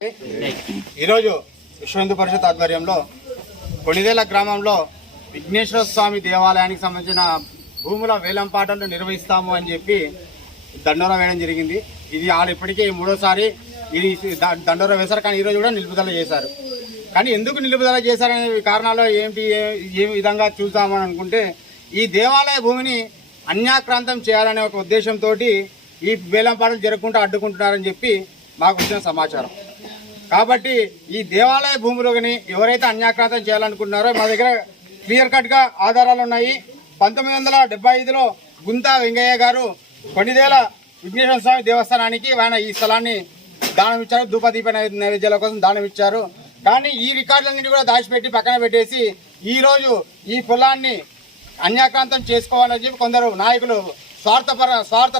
ఈరోజు విశ్వ హిందూ పరిషత్ ఆధ్వర్యంలో కొణిదేల గ్రామంలో విఘ్నేశ్వర స్వామి దేవాలయానికి సంబంధించిన భూముల వేలంపాటలు నిర్వహిస్తాము అని చెప్పి దండోరా వేయడం జరిగింది. ఇది ఇప్పటికే మూడోసారి ఇది దండోరా వేశారు, కానీ ఈరోజు కూడా నిలుపుదల చేశారు. కానీ ఎందుకు నిలుపుదల చేశారనే కారణాలు ఏంటి, ఏ విధంగా చూద్దామని అనుకుంటే, ఈ దేవాలయ భూమిని అన్యాక్రాంతం చేయాలనే ఒక ఉద్దేశంతో ఈ వేలంపాటలు జరగకుండా అడ్డుకుంటున్నారని చెప్పి మాకు వచ్చిన సమాచారం. కాబట్టి ఈ దేవాలయ భూములని ఎవరైతే అన్యాక్రాంతం చేయాలనుకుంటున్నారో మా దగ్గర క్లియర్ కట్గా ఆధారాలు ఉన్నాయి. 1975లో గుంతా వెంగయ్య గారు కొణిదేల విఘ్నేశ్వర స్వామి దేవస్థానానికి ఆయన ఈ స్థలాన్ని దానం ఇచ్చారు, ధూపదీప నైవేద్యాల కోసం దానం ఇచ్చారు. కానీ ఈ రికార్డులన్నింటి కూడా దాచిపెట్టి పక్కన పెట్టేసి ఈరోజు ఈ పొలాన్ని అన్యాక్రాంతం చేసుకోవాలని చెప్పి కొందరు నాయకులు, స్వార్థ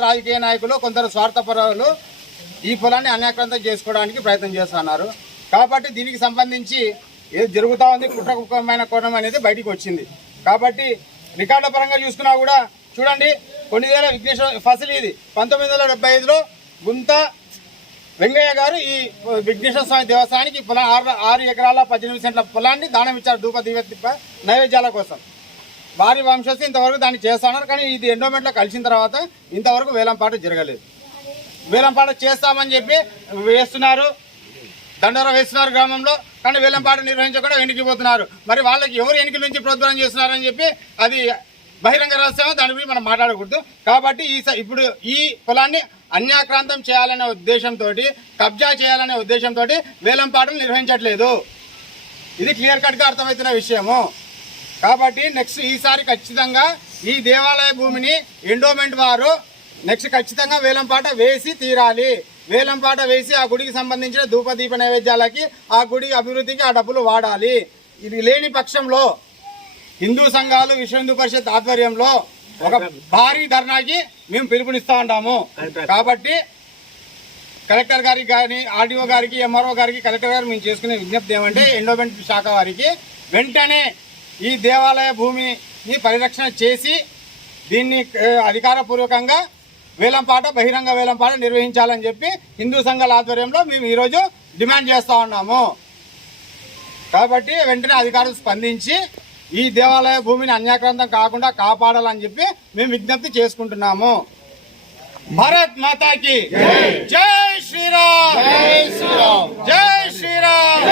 రాజకీయ నాయకులు, కొందరు స్వార్థపరులు ఈ పొలాన్ని అన్యాక్రాంతం చేసుకోవడానికి ప్రయత్నం చేస్తున్నారు. కాబట్టి దీనికి సంబంధించి ఏది జరుగుతూ ఉంది, కుట్రమైన కోణం అనేది బయటికి వచ్చింది. కాబట్టి రికార్డుల పరంగా చూసుకున్నా కూడా చూడండి, కొణిదేల విఘ్నేశ్వర ఫసల్ ఇది 1975లో గుంతా వెంగయ్య గారు ఈ విఘ్నేశ్వర స్వామి దేవస్థానానికి పొలం 6 ఎకరాల 18 సెంట్ల పొలాన్ని దానం ఇచ్చారు ధూపదీప నైవేద్యాల కోసం. వారి వంశస్థు ఇంతవరకు దాన్ని చేస్తున్నారు, కానీ ఇది ఎండోమెంట్లో కలిసిన తర్వాత ఇంతవరకు వేలంపాట జరగలేదు. వేలంపాట చేస్తామని చెప్పి వేస్తున్నారు, దండోరా వేస్తున్నారు గ్రామంలో, కానీ వేలంపాట నిర్వహించకుండా వెనక్కిపోతున్నారు. మరి వాళ్ళకి ఎవరు వెనక నుంచి ప్రోద్బలం చేస్తున్నారని చెప్పి అది బహిరంగ రహస్యం, దాని గురించి మనం మాట్లాడకూడదు. కాబట్టి ఇప్పుడు ఈ పొలాన్ని అన్యాక్రాంతం చేయాలనే ఉద్దేశంతో, కబ్జా చేయాలనే ఉద్దేశంతో వేలంపాటలు నిర్వహించట్లేదు. ఇది క్లియర్ కట్గా అర్థమవుతున్న విషయము. కాబట్టి నెక్స్ట్ ఈసారి ఖచ్చితంగా ఈ దేవాలయ భూమిని ఎండోమెంట్ వారు నెక్స్ట్ ఖచ్చితంగా వేలంపాట వేసి తీరాలి. వేలంపాట వేసి ఆ గుడికి సంబంధించిన ధూపదీప నైవేద్యాలకి, ఆ గుడి అభివృద్ధికి ఆ డబ్బులు వాడాలి. ఇది లేని పక్షంలో హిందూ సంఘాలు విశ్వ హిందూ పరిషత్ ఆధ్వర్యంలో ఒక భారీ ధర్నాకి మేము పిలుపునిస్తా ఉంటాము. కాబట్టి కలెక్టర్ గారికి కానీ, ఆర్డీఓ గారికి, ఎంఆర్ఓ గారికి, కలెక్టర్ గారు మేము చేసుకునే విజ్ఞప్తి ఏమంటే, ఎండోమెంట్ శాఖ వారికి వెంటనే ఈ దేవాలయ భూమిని పరిరక్షణ చేసి దీన్ని అధికారపూర్వకంగా వేలంపాట, బహిరంగ వేలంపాట నిర్వహించాలని చెప్పి హిందూ సంఘాల ఆధ్వర్యంలో మేము ఈరోజు డిమాండ్ చేస్తూ ఉన్నాము. కాబట్టి వెంటనే అధికారులు స్పందించి ఈ దేవాలయ భూమిని అన్యాక్రాంతం కాకుండా కాపాడాలని చెప్పి మేము విజ్ఞప్తి చేసుకుంటున్నాము. భారత్ మాతాకి జై శ్రీరామ్, జై శ్రీరామ్, జై శ్రీరామ్.